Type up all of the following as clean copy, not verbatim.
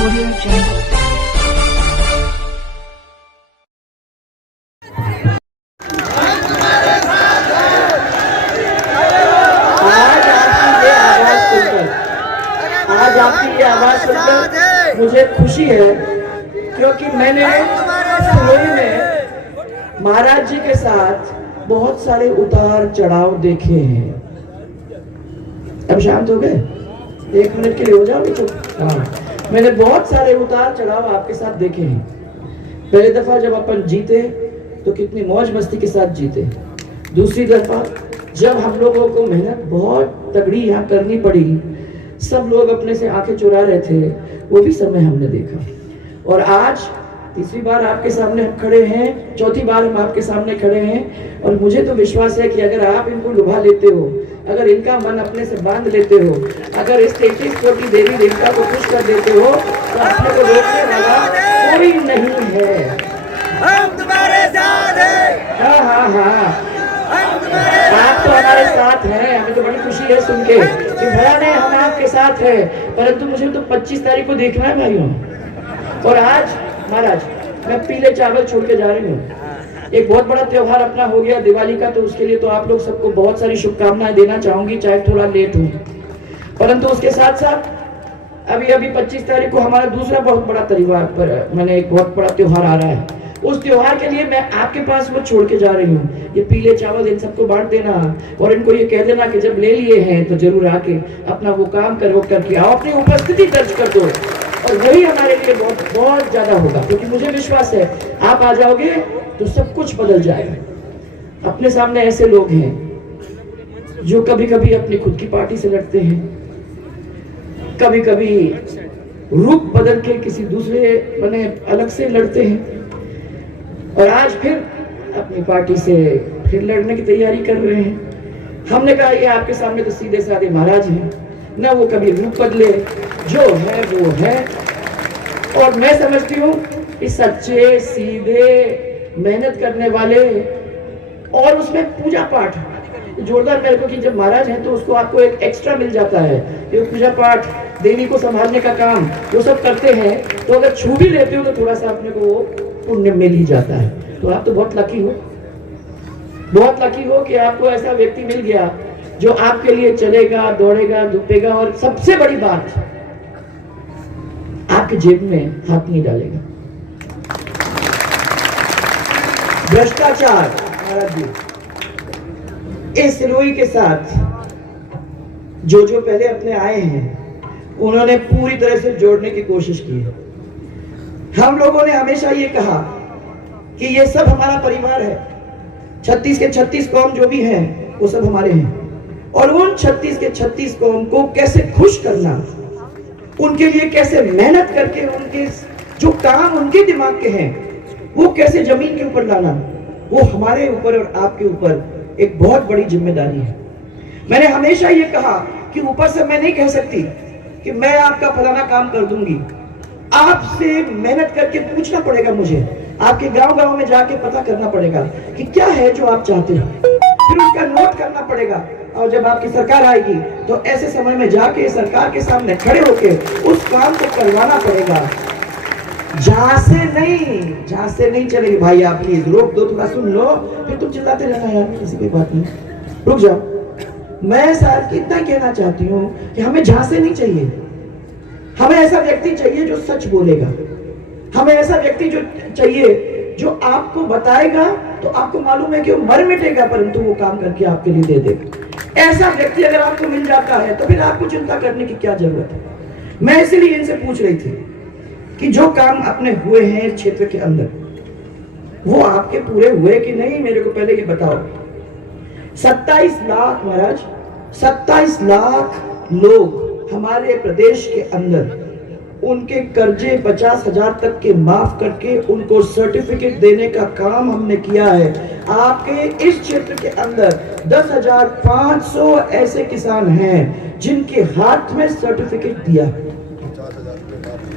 Audio Jungle. आज आपकी ये आवाज सुनकर मुझे खुशी है, क्योंकि मैंने सिरोही में महाराज जी के साथ बहुत सारे उतार चढ़ाव देखे हैं। अब शांत हो गए? 1 मिनट के लिए हो जाओगे चुप? हाँ, मैंने बहुत सारे उतार चढ़ाव आपके साथ देखे हैं। पहली दफा जब अपन जीते तो कितनी मौज मस्ती के साथ जीते। दूसरी दफा जब हम लोगों को मेहनत बहुत तगड़ी यहाँ करनी पड़ी, सब लोग अपने से आंखें चुरा रहे थे, वो भी समय हमने देखा। और आज तीसरी बार आपके सामने हम खड़े हैं, चौथी बार हम आपके सामने खड़े हैं, और मुझे तो विश्वास है कि अगर आप इनको लुभा लेते हो, अगर इनका मन अपने से बांध लेते हो, अगर इस 33 कोटि देवी देवता को खुश कर देते हो, तो अपने को रोकने वाला कोई नहीं है। हम तुम्हारे साथ हैं। हाँ, आप तो हमारे साथ हैं। हमें तो बड़ी खुशी है सुन के कि भैया ने हम आपके साथ है, परंतु मुझे तो 25 तारीख को देखना है भाइयों। और आज महाराज मैं पीले चावल छोड़ के जा रही हूँ। एक बहुत बड़ा त्योहार अपना हो गया दिवाली का, तो उसके लिए तो आप लोग सबको बहुत सारी शुभकामनाएं देना चाहूंगी, चाहे थोड़ा लेट हो। परंतु उसके साथ साथ अभी 25 तारीख को हमारा दूसरा बहुत बड़ा एक बहुत बड़ा त्योहार आ रहा है। उस त्योहार के लिए मैं आपके पास वो छोड़ के जा रही हूँ। ये पीले चावल इन सबको बांट देना, और इनको ये कह देना कि जब ले लिए हैं तो जरूर आके अपना वो काम करके आओ, अपनी उपस्थिति दर्ज कर दो। और वही हमारे लिए बहुत बहुत ज्यादा होगा, क्योंकि मुझे विश्वास है आप आ जाओगे तो सब कुछ बदल जाएगा। अपने सामने ऐसे लोग हैं जो कभी कभी अपनी खुद की पार्टी से लड़ते हैं, कभी कभी रूप बदल के किसी दूसरे अलग से लड़ते हैं, और आज फिर अपनी पार्टी से फिर लड़ने की तैयारी कर रहे हैं। हमने कहा ये आपके सामने तो सीधे साधे महाराज हैं, ना वो कभी रूप बदले, जो है वो है। और मैं समझती हूँ इस सच्चे सीधे मेहनत करने वाले, और उसमें पूजा पाठ जोरदार मेरे को कि जब महाराज हैं तो उसको आपको एक एक्स्ट्रा मिल जाता है कि पूजा पाठ, देवी को संभालने का काम वो सब करते हैं, तो अगर छू भी लेते हो तो थोड़ा सा अपने को पुण्य मिल ही जाता है। तो आप तो बहुत लकी हो कि आपको ऐसा व्यक्ति मिल गया जो आपके लिए चलेगा, दौड़ेगा, धूपेगा, और सबसे बड़ी बात आपके जेब में हाथ नहीं डालेगा। भ्रष्टाचार महाराज जी इस सिरोही के साथ जो पहले अपने आए हैं, उन्होंने पूरी तरह से जोड़ने की कोशिश की है। हम लोगों ने हमेशा ये कहा कि ये सब हमारा परिवार है, 36 के 36 कौम जो भी हैं वो सब हमारे हैं, और उन 36 के 36 कौम को कैसे खुश करना, उनके लिए कैसे मेहनत करके उनके जो काम उनके दिमाग के हैं वो कैसे जमीन के ऊपर लाना, वो हमारे ऊपर और आपके ऊपर एक बहुत बड़ी जिम्मेदारी है। मैंने हमेशा ये कहा कि ऊपर से मैं नहीं कह सकती कि मैं आपका फलाना काम कर दूंगी, आपसे मेहनत करके पूछना पड़ेगा, मुझे आपके गांव में जाके पता करना पड़ेगा कि क्या है जो आप चाहते हैं, फिर उसका नोट करना पड़ेगा, और जब आपकी सरकार आएगी तो ऐसे समय में जाके सरकार के सामने खड़े होके उस काम को करवाना पड़ेगा। जहां से नहीं चलेगी। भाई आप प्लीज रोक दो, थोड़ा सुन लो, फिर तुम चिल्लाते रहना यार, किसी की बात नहीं, रुक जाओ। मैं साथ इतना कहना चाहती हूँ कि हमें झांसे नहीं चाहिए, हमें ऐसा व्यक्ति चाहिए जो सच बोलेगा, हमें ऐसा व्यक्ति जो चाहिए जो आपको बताएगा तो आपको मालूम है कि वो मर मिटेगा, परंतु वो काम करके आपके लिए दे देगा। ऐसा व्यक्ति अगर आपको मिल जाता है तो फिर आपको चिंता करने की क्या जरूरत है। मैं इसीलिए इनसे पूछ रही थी कि जो काम अपने हुए हैं इस क्षेत्र के अंदर, वो आपके पूरे हुए कि नहीं, मेरे को पहले ये बताओ। 27 लाख महाराज, 27 लाख लोग हमारे प्रदेश के अंदर, उनके कर्जे 50,000 तक के माफ करके उनको सर्टिफिकेट देने का काम हमने किया है। आपके इस क्षेत्र के अंदर 10,500 ऐसे किसान हैं जिनके हाथ में सर्टिफिकेट दिया,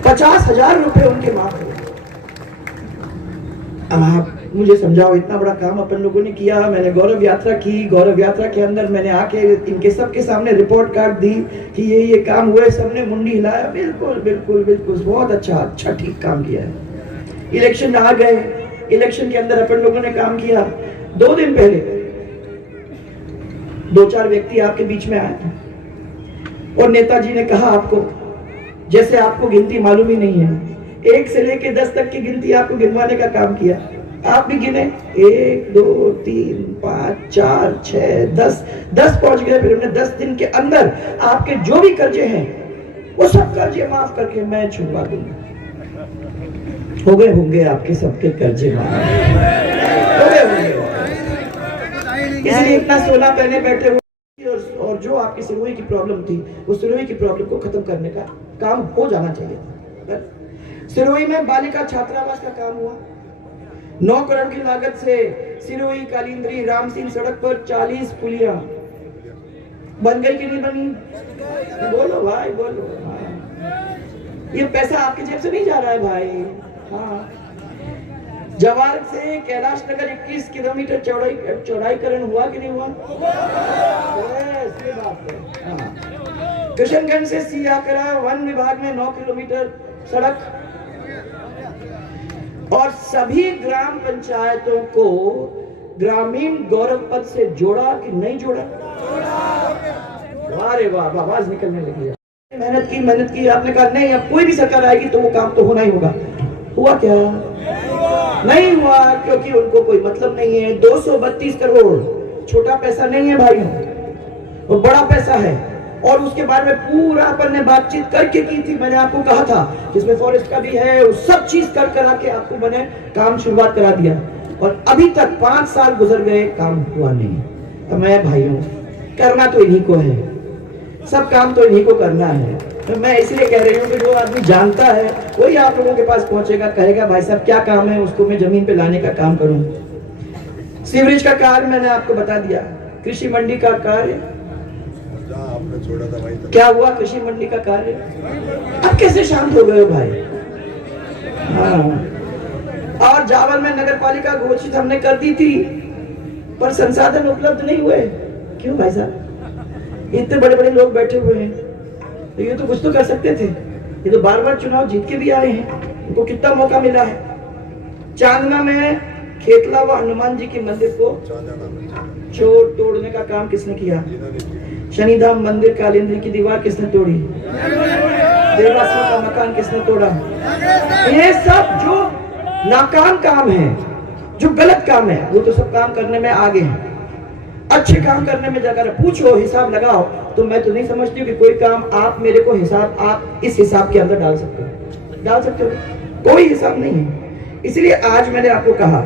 50,000 रुपए उनके माफ हुए। अब आप मुझे समझाओ, इतना बड़ा काम अपन लोगों ने किया, मैंने गौरव यात्रा की, गौरव यात्रा के अंदर मैंने आके इनके सबके सामने रिपोर्ट कार्ड दी कि ये काम हुआ है, सबने मुंडी हिलाया, बिल्कुल बिल्कुल बिल्कुल बहुत अच्छा ठीक काम किया है। इलेक्शन आ गए, इलेक्शन के अंदर अपन लोगों ने काम किया। 2 दिन पहले 2-4 व्यक्ति आपके बीच में आए और नेताजी ने कहा आपको, जैसे आपको गिनती मालूम ही नहीं है, 1 से लेके 10 तक की गिनती आपको गिनवाने का काम किया। आप भी गिने 1 2 3 5 4 6 10 पहुंच गए। फिर हमने 10 दिन के अंदर आपके जो भी कर्जे हैं वो सब कर्जे माफ करके मैं छुड़वा दूंगा। हो गए होंगे आपके सबके कर्जे माफ, हो गए होंगे। इसलिए इतना सोना पहने बैठे हुए और जो आपकी सिरोही की प्रॉब्लम थी, उस सिरोही की प्रॉब्लम को खत्म करने का काम हो जाना चाहिए था। सिरोही में बालिका छात्रावास का काम हुआ। 9 करोड़ की लागत से सिरोही कालिंद्री रामसिंह सड़क पर 40 पुलियां बन गई कि नहीं बनी? बोलो भाई बोलो। ये पैसा आपकी जेब से नहीं जा रहा है भाई। हाँ, जवार से कैलाश नगर 21 किलोमीटर चौड़ाईकरण हुआ कि नहीं हुआ? ये बात है। हाँ, किशनगंज से सियाकरा वन विभाग ने 9 किलोमीटर सड़क, और सभी ग्राम पंचायतों को ग्रामीण गौरव पद से जोड़ा कि नहीं जोड़ा? अरे वाह, आवाज निकलने लगी है। मेहनत की आपने कहा नहीं, अब कोई भी सरकार आएगी तो वो काम तो होना ही होगा। हुआ क्या? नहीं हुआ, क्योंकि उनको कोई मतलब नहीं है। 232 करोड़ छोटा पैसा नहीं है भाइयों, वो बड़ा पैसा है। और उसके बारे में पूरा अपन ने बातचीत करके की थी। मैंने आपको कहा था जिसमें फॉरेस्ट का भी है, वो सब चीज करा के आपको मैंने काम शुरुआत करा दिया। और अभी तक 5 साल गुजर गए, काम हुआ नहीं। तो मैं भाइयों, करना तो इन्हीं को है, सब काम तो इन्हीं को करना है। तो मैं इसलिए कह रही हूँ कि जो आदमी जानता है वही आप लोगों के पास पहुंचेगा, कहेगा भाई साहब क्या काम है, उसको मैं जमीन पे लाने का काम करूँ। सीवरेज का कार्य मैंने आपको बता दिया। कृषि मंडी का कार्य आपने छोड़ा था भाई, क्या हुआ? कृषि मंडी का कार्य अब कैसे शांत हो गए हो भाई? हाँ, और जावल में नगर पालिका घोषित हमने कर दी थी, पर संसाधन उपलब्ध नहीं हुए। क्यों भाई साहब? इतने बड़े बड़े लोग बैठे हुए हैं, तो ये तो कुछ तो कर सकते थे। ये तो बार बार चुनाव जीत के भी आए हैं, उनको कितना मौका मिला है। चांदना में खेतला व हनुमान जी के मंदिर को तोड़ने का काम किसने किया? शनिधाम मंदिर कालिंद्री की दीवार किसने तोड़ी? देवासुर का मकान किसने तोड़ा? ये सब जो नाकाम काम है, जो गलत काम है, वो तो सब काम करने में आगे हैं। अच्छे काम करने में जाकर पूछो, हिसाब लगाओ, तो मैं तो नहीं समझती हूँ कि कोई काम आप मेरे को हिसाब, आप इस हिसाब के अंदर डाल सकते हो। कोई हिसाब नहीं है। इसलिए आज मैंने आपको कहा,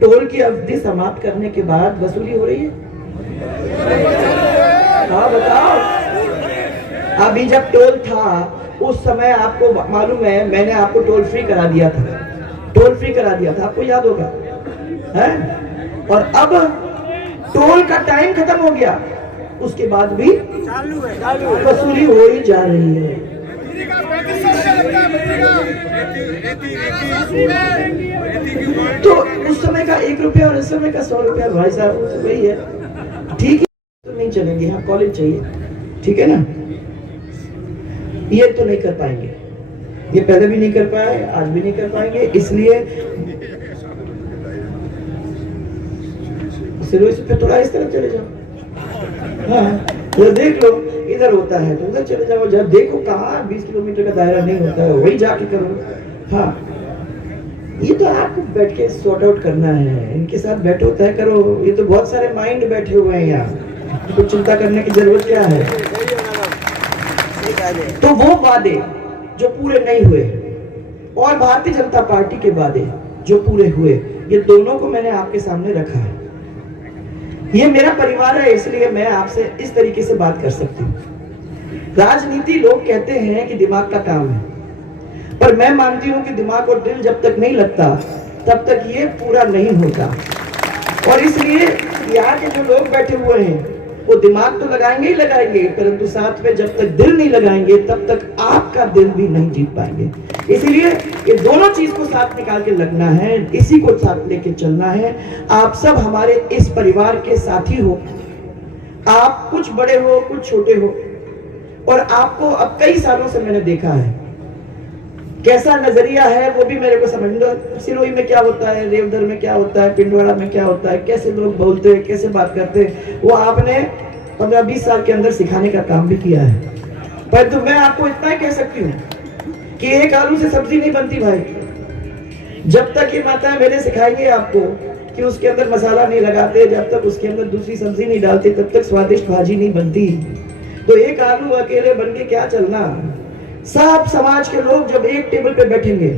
टोल की अवधि समाप्त करने के बाद वसूली हो रही है। हाँ बताओ, अभी जब टोल था उस समय आपको मालूम है, मैंने आपको टोल फ्री करा दिया था, आपको याद होगा है? और अब टोल का टाइम खत्म हो गया, उसके बाद भी वसूली हो ही जा रही है। तो उस समय का 1 रुपया और इस समय का 100 रुपया भाई साहब वही है। ठीक है, तो नहीं चलेंगे, हाँ कॉलेज चाहिए, ठीक है ना? ये तो नहीं कर पाएंगे, ये पहले भी नहीं कर पाए, आज भी नहीं कर पाएंगे। इसलिए फिर थोड़ा इस तरफ चले जाओ। हाँ, जब देख लो इधर होता है तो उधर चले जाओ। जब देखो कहाँ 20 किलोमीटर का दायरा नहीं होता है, वही जाके करो। हाँ, ये तो आपको बैठ के सॉर्ट आउट करना है, इनके साथ बैठो, तय करो। ये तो बहुत सारे माइंड बैठे हुए हैं यहाँ, कुछ चिंता करने की जरूरत क्या है? तो वो वादे जो पूरे नहीं हुए और भारतीय जनता पार्टी के वादे जो पूरे हुए, ये दोनों को मैंने आपके सामने रखा है। ये मेरा परिवार है, इसलिए मैं आपसे इस तरीके से बात कर सकती हूँ। राजनीति लोग कहते हैं कि दिमाग का काम है, पर मैं मानती हूँ कि दिमाग और दिल जब तक नहीं लगता तब तक ये पूरा नहीं होता। और इसलिए यहाँ के जो लोग बैठे हुए हैं वो दिमाग तो लगाएंगे ही लगाएंगे, परंतु साथ में जब तक दिल नहीं लगाएंगे तब तक आपका दिल भी नहीं जीत पाएंगे। इसीलिए ये दोनों चीज को साथ निकाल के लगना है, इसी को साथ लेके चलना है। आप सब हमारे इस परिवार के साथी हो, आप कुछ बड़े हो कुछ छोटे हो, और आपको अब कई सालों से मैंने देखा है कैसा नजरिया है, वो भी मेरे को समझ लो। सिरोही में क्या होता है, रेवदर में क्या होता है, पिंडवाड़ा में क्या होता है, कैसे लोग बोलते हैं, कैसे बात करते हैं, वो आपने 15-20 साल के अंदर सिखाने का काम भी किया है। परंतु मैं आपको इतना ही कह सकती हूँ कि एक आलू से सब्जी नहीं बनती भाई। जब तक ये माताएं मेरे सिखाएंगे आपको कि उसके अंदर मसाला नहीं लगाते, जब तक उसके अंदर दूसरी सब्जी नहीं डालते, तब तक स्वादिष्ट भाजी नहीं बनती। तो एक आलू अकेले बन के क्या चलना। सब समाज के लोग जब एक टेबल पे बैठेंगे,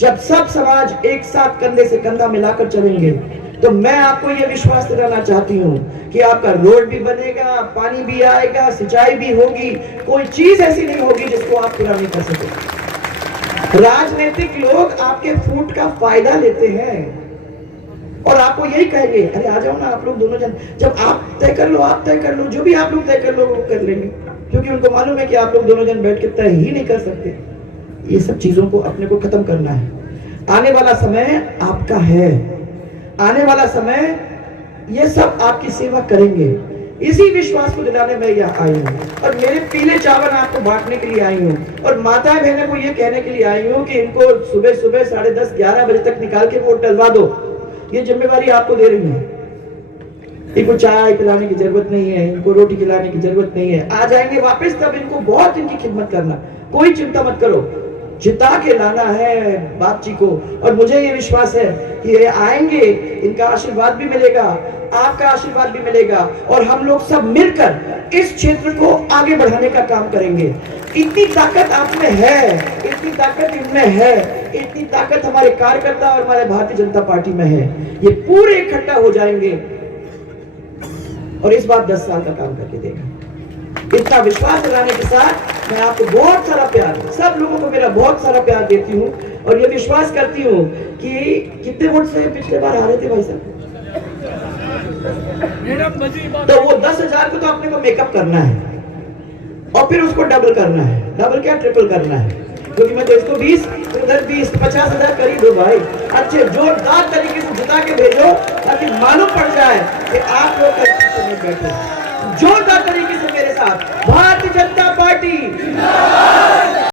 जब सब समाज एक साथ कंधे से कंधा मिलाकर चलेंगे, तो मैं आपको यह विश्वास दिलाना चाहती हूँ कि आपका रोड भी बनेगा, पानी भी आएगा, सिंचाई भी होगी, कोई चीज ऐसी नहीं होगी जिसको आप पूरा नहीं कर सके। राजनीतिक लोग आपके फूट का फायदा लेते हैं और आपको यही कहेंगे, अरे आ जाओ ना आप लोग दोनों जन, जब आप तय कर लो, आप तय कर लो, जो भी आप लोग तय कर लो वो कर लेंगे, क्योंकि उनको मालूम है कि आप लोग दोनों जन बैठ के तय ही नहीं कर सकते। ये सब चीजों को अपने को खत्म करना है। आने वाला समय आपका है, आने वाला समय ये सब आपकी सेवा करेंगे। इसी विश्वास को दिलाने में यहाँ आई हूँ और मेरे पीले चावल आपको बांटने के लिए आई हूँ, और माता बहनों को ये कहने के लिए आई हूँ कि इनको सुबह सुबह 10:30-11 बजे तक निकाल के वोट डलवा दो। ये जिम्मेवारी आपको दे रही है। इनको चाय पिलाने की जरूरत नहीं है, इनको रोटी खिलाने की जरूरत नहीं है। आ जाएंगे वापस, तब इनको बहुत इनकी खिदमत करना, कोई चिंता मत करो, जिता के लाना है बाप जी को। और मुझे ये विश्वास है कि ये आएंगे, इनका आशीर्वाद भी मिलेगा, आपका आशीर्वाद भी मिलेगा, और हम लोग सब मिलकर इस क्षेत्र को आगे बढ़ाने का काम करेंगे। इतनी ताकत आप में है, इतनी ताकत इनमें है, इतनी ताकत हमारे कार्यकर्ता और हमारे भारतीय जनता पार्टी में है। ये पूरे इकट्ठा हो जाएंगे और इस बार 10 साल का काम करके देगा। इतना विश्वास दिलाने के साथ मैं आपको बहुत सारा प्यार, सब लोगों को मेरा बहुत सारा प्यार देती हूँ, और ये विश्वास करती हूँ कि कितने वोट से पिछले बार हारे थे भाई साहब, तो वो 10,000 को तो अपने को मेकअप करना है और फिर उसको डबल करना है, डबल क्या ट्रिपल करना है, क्योंकि मैं तो इसको 20 उधर 20 50,000 कर ही दो भाई। अच्छे जोरदार तरीके से जिता के भेजो ताकि मालूम पड़ जाए कि आप लोग बैठे। जोरदार तरीके से मेरे साथ भारतीय जनता पार्टी